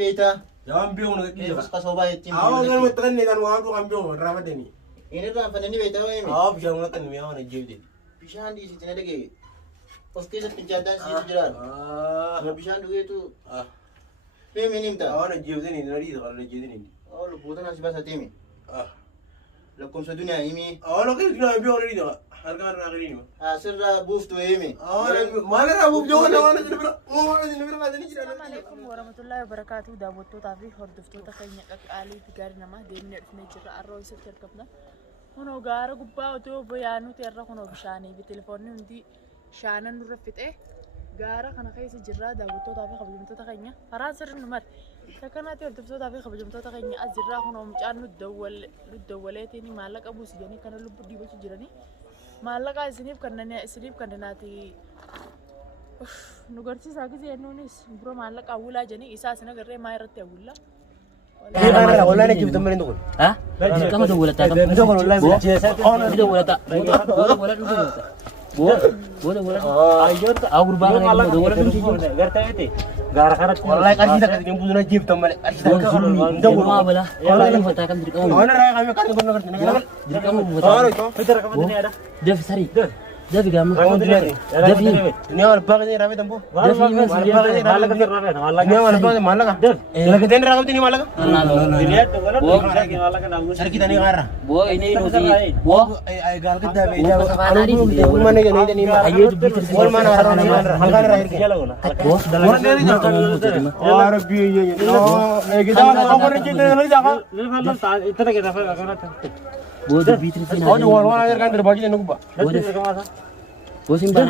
beita. Jangan biong nak dia. Pas kasoba itim. Awak kan meten ni kan wang tu kan biong rapat ni. Ini dah fanani beita we mi. Awak bisa ngelakan mi awak nak jadi. Bishan di situ lagi. Pasti sa pinjadan situ jalan. Nggak bisa dulu itu. Pe minim ta. Awak nak jadi ni nari kalau nak jadi ni. Oh, lu bukan nasi bahasa timi. Lakum sa dunia ini. Awak nak kena biong nari dah. Harga nak ni. Sirra buf tu ini. Mana nak buf jangan awak nak jadi ber. Oh, jadi ber macam ni. Assalamualaikum warahmatullahi wabarakatuh. Daawwattoota fi hordoftoota keenya qaqaalii fi gaarii namaa deemnee dhufnee jirra. Arroo isatti argamna. Kunoo gaara gubbaa otoo bayaanuuti irra kunoo bishaanii fi telefoonni hundi shaanan nurra fixee gaara kana keessa jirra. Daawwattootaa fi kabajamtoota keenya karaan sirri nu mari. Sakkanaatti hordoftootaa fi kabajamtoota keenya as jirraa kunoo mucaan nu dawwaleetiin maallaqa buusi jedhanii kana lubbuu dhiibachuu jiranii. Maallaqa isiniif kannanaati. Nu garsiisaa gisee nuunis biro maallaqa awwaalaa jedhanii isaa isin agarree maa irratti awwaallaa. Wala na jibu tambarin tu. Kamu tu boleh tak? Itu kalau live Itu boleh tak? Boleh tu boleh. Boleh. Ayo tu. Aku berbang ni boleh tu. Gerta itu. Gara-gara orang kan kita yang punya jibu tambarin. Itu boleh belah. Kalau yang kata kamu diri kamu. Mana raya kami kan benar kerja. Diri kamu. Fitur kamu ni ada. Dia sari. Dia kamu. Kamu tu ni. Dia fi. Ini orang pakai ni rame tempo. Dia fi mas dia. Ini orang pakai malah kan. Lagi tender kamu tu ni malah kan. Dilihat tu kan. Cari kita ni karena. Bo ini nusi. Bo. Gal kita beda. Mana kan ini ni. Ayo tu bitir. Mall mana orang ni mana. Makan raya ke. Bo. Mana dari ni. Oh Rabbi ye. Oh, kita kamu ni kita ni jaga. Itu kita akan. Bo tu bitir. Oh, ni orang air kan terbagi ni nuba. Bo simpan.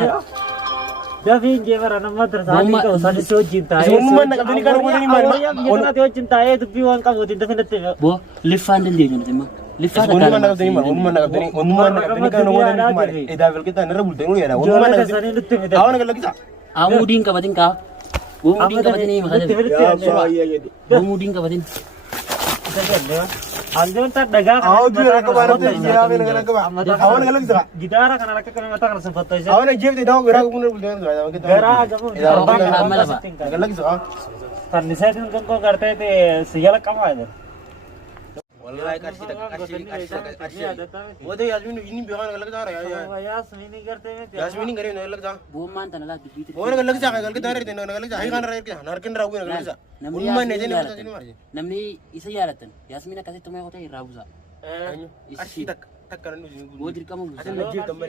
Jadi jemer anak matra sali kau sali so cinta. Semua nak beli kan rumah ni mana? Orang tu cinta itu piwan kamu cinta findet. Bo lifan dia ni tema. Lifan Semua mana nak beli mana? Semua nak beli. Semua nak beli kan rumah ni mana? Dah kita nak rebut tengok ya. Semua nak beli. Awak nak lagi tak? Muding ka batin ka? Bu muding ka batin ni makanya. Bu muding ka batin. Anjir tak dagang. Awak tu nak kebar tu dia apa nak kebar? Awak nak lagi tak? Gitara kan anak kena mata kan sempat tu. Awak nak jiap tidak? Gerak pun nak beli kan? Gerak aja pun. Nak lagi tak? Kan ni saya tu kau kerja itu segala kamu ada. Wallahi kasih. Wo tu Yasmin ini biar nak lagi tak? Yasmin ni kerja itu. Yasmin ini kerja nak lagi tak? Bu mantan lah bitir. Wo nak lagi tak? Kalau kita hari ini nak lagi tak? Hai kan hari kita. Narkin ragu nak lagi tak? Umman ni jadi macam ni macam. Namni isa yalatan. Yasmina kasi tumay ko tayo rabusa. Kasih tak kan ni. Bu dir kamu. Ada najib tambah.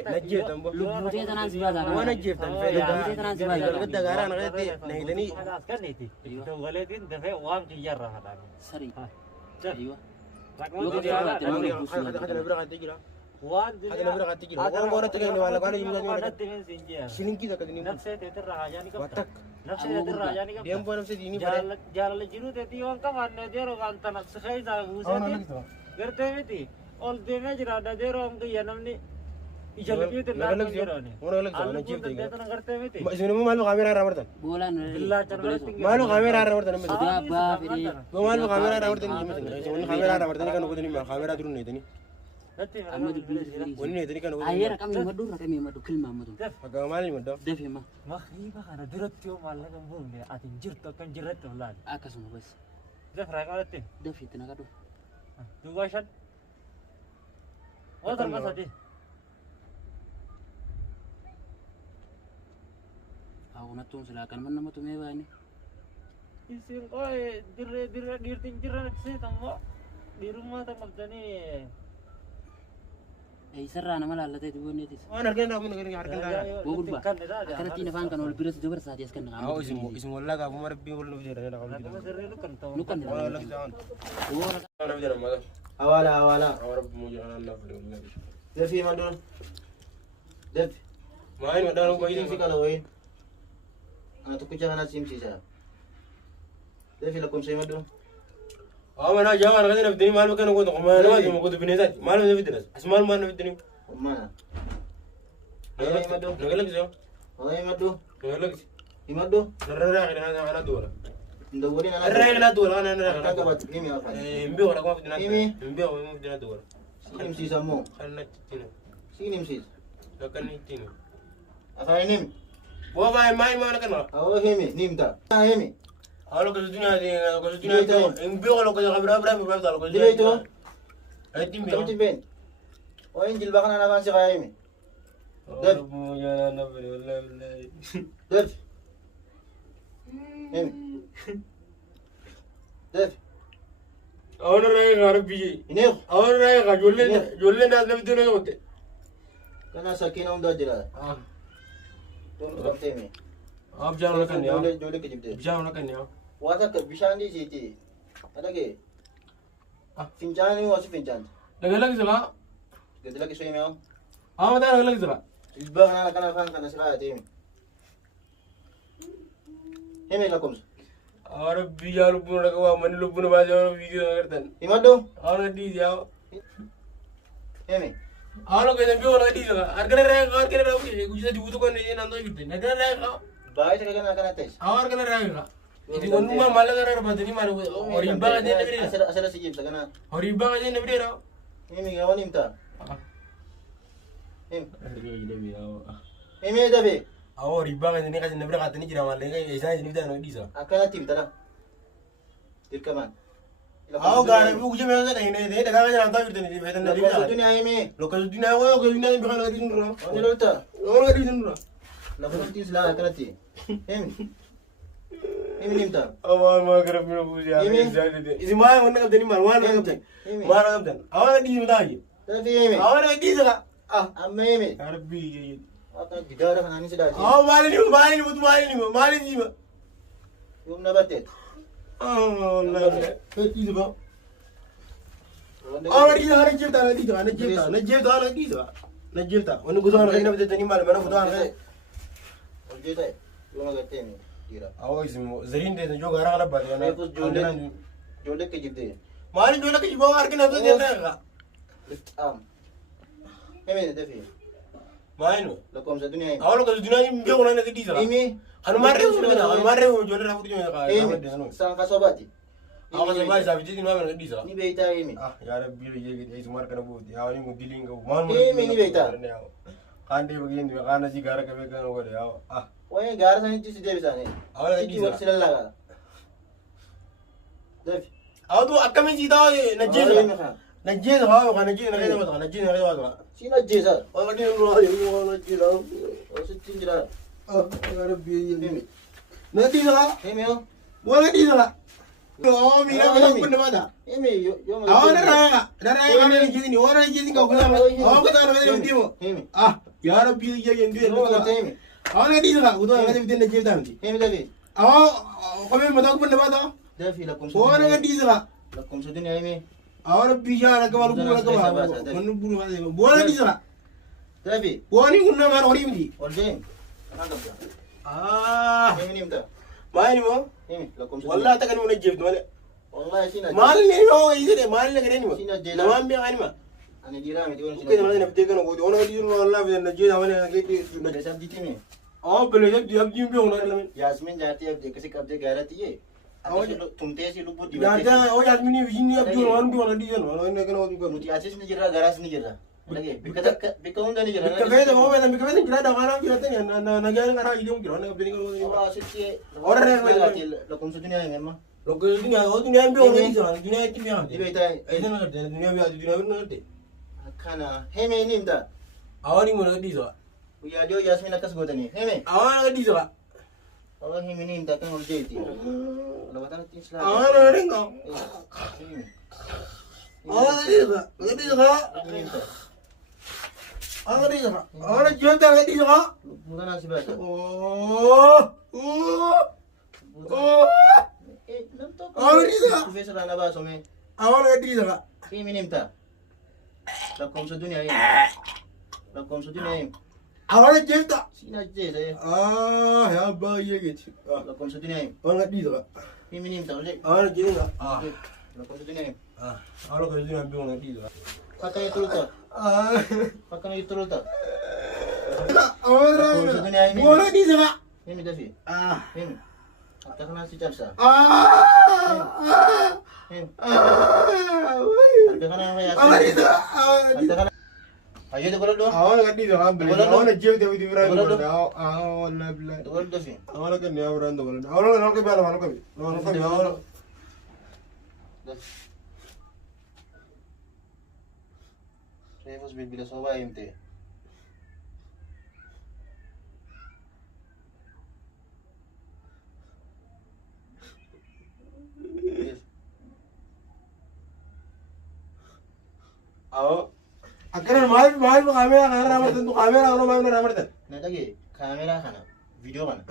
Lubu tayo tanan siya sana. Wo najib tambah. Lubu tayo tanan siya. Kalau kita gara nak jadi nah ini. Kan itu. Itu boleh tin tapi uang cijar lah ada. Sari. Aywa. Ada berapa kata kira? Uang Ada berapa kata kira? Orang orang tinggal ni malah kalau ini dengan sinjia. Siling kita kata ni. Nafsu itu raja ni kau. Batak. Nafsu itu raja ni kau. Dia pun nafsu ini pada. Jalan jiru tadi orang kawan dia orang antar nafsu saya dah usah. Gerti mesti. All deme jira ada dia orang tu ya namni. Ijal itu nak jira ni. Orang lagi sana najib Dia tu nak gerti mesti. Sini malu kamera ramertan. Bulan. Bila cara tinggal. Malu kamera ramertan. Sudah apa ini? Malu kamera ramertan ni. Semua kamera ramertan kan aku ni kamera turun ni tadi. Amo di bilir. Ini tadi kan. Ayer kami madu kilma madu. Agak malu madu. Devi ma. Makhi bakana dirat yo malah kamu ni atin jirta kan jirat tu lah. Akas mo bas. Dah fragment tu. Devi tenaga tu. Tu question. Oh terima kasih. Aku natung silakan mana matu mewa ini. Isin kau dir tinggiran sih tangga di rumah tak macam ni. Serra nama lah tadi dua ni tis. Oh narkin aku nak harkan dah. Bogor ba. Karena tina fan kan ol biras jabar saat yaskan dengan. Oh ismu wala ka bumar bingung lu jadi nak kalau gitu. Lukan. Oh lagi jangan. Oh Mana bicara mana? Awala. Awal mau jangan nak beli. Devi madul. Dev. Main madal ko Ini ini. sih kalau ini. Anak tu kerja anak sim sih saya. Devi lakum saya madul. Oh mana jangan kasi na bidini malu kan ko to mana ma mo ko to binesa malu na bidini asmal man na bidini Mana? nagalak siya Ay madul. nagalak Imado. narara ka na ana dura Ndawuri na narara ka na dura kana narara Kaka bat ini apa? imbi wala ko bidina imbi wala mo bidina dura Sinim sih samo. kana tino Sinim sih. kan tino Asa nim. bo ba mai ma na kana Oh hemi nim ta. Ah hemi. Kalau ke dunia itu, yang biar kalau ke berapa kalau ke Dili itu. Tim Kamu timbin. Oh, yang jilbakan anak si kaya ini. Oh, punya anak wallahi. Dev. Dev. Awak nak harap biji. Ini. Awak nak jualan dah lebih tu nak buat. Kana sakina unda jira. Ah, Tuh kapte mi. आप जाओ ना कन्या जोड़े के जिबते. जाओ ना कन्या Wata ke bishandi jiti. Ada ke? Fincan ni wasi fincan. लगे चला Gede lagi soy meo. हाँ बता लगे चला Isba kana kana sila ati mi. Heme la koms. और बीजा लुपुन रखवा मन लुपुन बाजे और वीडियो करते हैं Imado. और डी जाओ Heme. और लोग कहते हैं भी और डी जाओ और करे रहे कुछ तो जूतो को नहीं नंदो बिटते न करे रहे Bahay sa kana kana tes. और करे रहेगा ఇది ఒన్నుమా మళ్ళా करे బదిని మరి और इब्बा का दिन नबी Asara si jib sa kana. और इब्बा का दिन नबी रहा Heme gawan imta. Heme. और Heme dabe. इब्बा का दिन का नबी का दिन जिरा वाले का ऐसा दिन बिता नहीं सा Akana tim tara. Dirkaman. आओ गाने भी मुझे मैं नहीं दे लगा के जानता फिरते नहीं वेतन नहीं Lakum sa dunia heme. लोग दुनिया वो दुनिया में बिखर लगी सुन रहा Ano lulta? और लगी सुन रहा Lakum tin sila akana ti. Heme. Heme nimta. अब मां कर अपने पूजा इसी मां मन का दिन मार मार का दिन मार का दिन और दी बता ये Dabe heme. और दी सका Amma heme. यार भी ये Ata gidara kana ni sila ati. आओ मारे नहीं Yung nabatet. अल्लाह दी सका और दी सका नहीं जीता उन्हें गुजार नहीं ना बता नहीं मार मैंने गुजार है Ojeta. Yung nagate mi. Tira. आओ इसमें जरीन दे जो घर वाला बात है ना Tapos jole ke jibde. मारे जो लगे जीवा मार के ना तो देता है Heme dabe. मारे no Lakum sa dunia heme. आओ लोग दुनिया में भी होना नहीं दी सका Heme. हनुमान रे हनुमान रे जो ले रहा है Heme. Sang kasobati. आओ तो बाहर साबित दिन में दी सका Ni beita heme. यार बीर ये इस मार करना बहुत यार ये मुदिलिंग को मान नहीं बेटा। कांटे बगिन काना जी घर का बेकर हो गए आओ Oye, gara sa ni si David sa ni. Awala Siki isa. wala sila laga. David. आओ तो अक्का में जीता है नजीद Awala yun ka. नजीद हाँ का नजीद नजीद बता नजीद नजीद बता Sino Jeza? और नजीद रो नजीद O si Tinjira. अगर भी Heme. नजीद हाँ Heme o. वो नजीद हाँ तो मेरा मेरा कुछ नहीं बता Heme yung आओ ना रहेगा नजीद नहीं और नजीद का कुछ नहीं आओ का तो मेरे उठी वो Heme. यार अभी ये ये Yung mga Heme. आओ नजीद हाँ वो तो नजीद नजीद था नजीद Heme David. आओ कभी बताओ कुछ नहीं बता David lakum sa वो dunia. नजीद हाँ Lakum sa dunia Heme. और पीछा लगा वाला पूरा लगा वाला मनु पूरा वाले बोला नहीं सका David. वो नहीं उन्ना मार और ही थी Or Jem. Nakagam ka. Heme nimta. मार नहीं वो Heme. Lakum sa वल्ला dunia. तक नहीं उन्हें जेब तो वाले Wallahi sino. मार नहीं वो इधर मार लग रहे नहीं वो Sino Jeza? नवाम भी आने में Ani dira mi tiwon okay sino. ना नब देखना वो दोनों की जो अल्लाह भी नजीद हमारे आगे की Jeza di Heme. आओ पहले जब जिम भी होना है Yasmin jati ab dekasi kabje gara tiye. Awal- Tumte si lubu di. यार क्या ओ यार मैंने विजन अब जो वन भी होना दी ना ना कहना वो भी Nuti asis ni jira garas ni jira. Lagi. Bika ni jira. बिकवे तो वो मैं बिकवे तो गिरा दगा ना गिरा तो ना ना क्या करा इधर गिरा ना अपने को Oh, asis si. Or re- Lakum sa dunia yang emma. लोग दुनिया में भी होना नहीं सका दुनिया की भी Di आते beita. ऐसे ना करते दुनिया भी आती दुनिया में ना करते Kana. Heme nimta. आवाज़ नहीं मुझे दी सका Uya dio Yasmin akas gotani. Heme. आवाज़ दी सका Oh, heme nimta kan ul jeti. Lawatan tin sila. आवाज़ नहीं का Heme. आवाज़ दी सका दी सका Nimta. आवाज़ दी सका आवाज़ जोता है दी सका Bukan nasi bata. Lanto ko. Awal di sa. Professor na ba so me. आवाज़ दी सका Heme nimta. Lakum sa dunia yang. Lakum sa dunia yang. आवाज़ जोता Sina Jeza. यार बाय ये किच Lakum sa dunia yang. आवाज़ दी सका Heme nimta ul. आवाज़ जोता Lakum sa dunia yang. आवाज़ कर दुनिया में भी होना दी सका Pakai itu ta. Pakai itu ta. आवाज़ Lakum sa dunia yang. होना दी सका Heme David. Heme. Kata kana si Charsa. Heme. Kata kana kaya. आवाज़ दी सका Kata kana. Ayo dabaladhu. Awal kan dia ambil. Awal aja dia di Ibrahim. Awal nabi. Dabaladhu fi. Awal kan dia Ibrahim dabaladhu. Awal kan ke bala awal kan. Awal. Refus bilbila soba himte. Awal. Akhirnya mahal kamera karena ramad tentu kamera kalau mau ramad ten. Nadagi kamera kana video kana.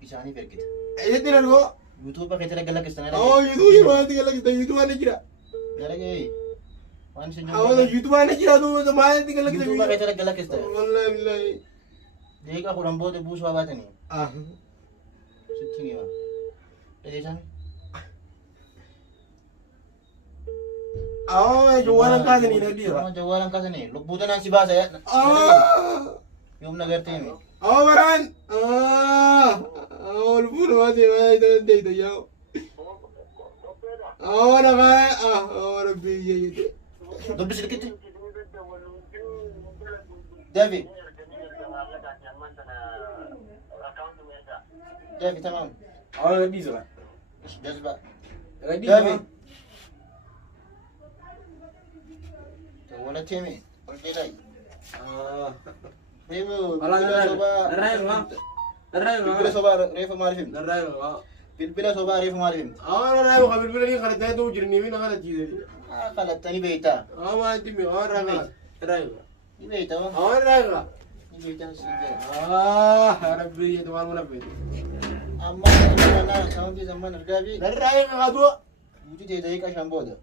Isani perkit. Ini tidak kok. YouTube pa kita galak istana. Oh YouTube ya mati kalau kita YouTube aja kira. Nadagi. Wan sinyo. Awal YouTube aja kira tuh sama tinggal kita. YouTube pa kita galak istana. Wallahi billahi. Deka ko rambo de busu abatani. Ah. Sitingi wa. Jadi san. Awal jualan kasi ni dia. Sama jawalan kasi ni. Lubutan ang si Basa ya. Yung nagarte ni. Awal baran. Awal lubutan mati mati itu ya. Awal nak awal biji itu. Dobbi sedikit. David. David tamam. Awal lagi sih. Jazba. David. Wala temi. Orke dai. Remo. Bila soba refa marifim. Bila soba refa marifim. Awal rai ko kabil bila ni khalat na tu jirni ni khalat chीज. Kalat tani beita. Awal timi awal rai. Ni beita wa. Awal rai. Ni beita sinja. Rabbi itu malu nabi. Amma na kaunti zaman argabi. Rai ka tu. Muji de dai ka shamboda.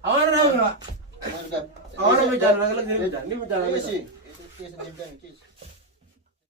Awal rai. Margab. Awal me jalan lagi ni me jalan. Isi. Isi dim dami kis.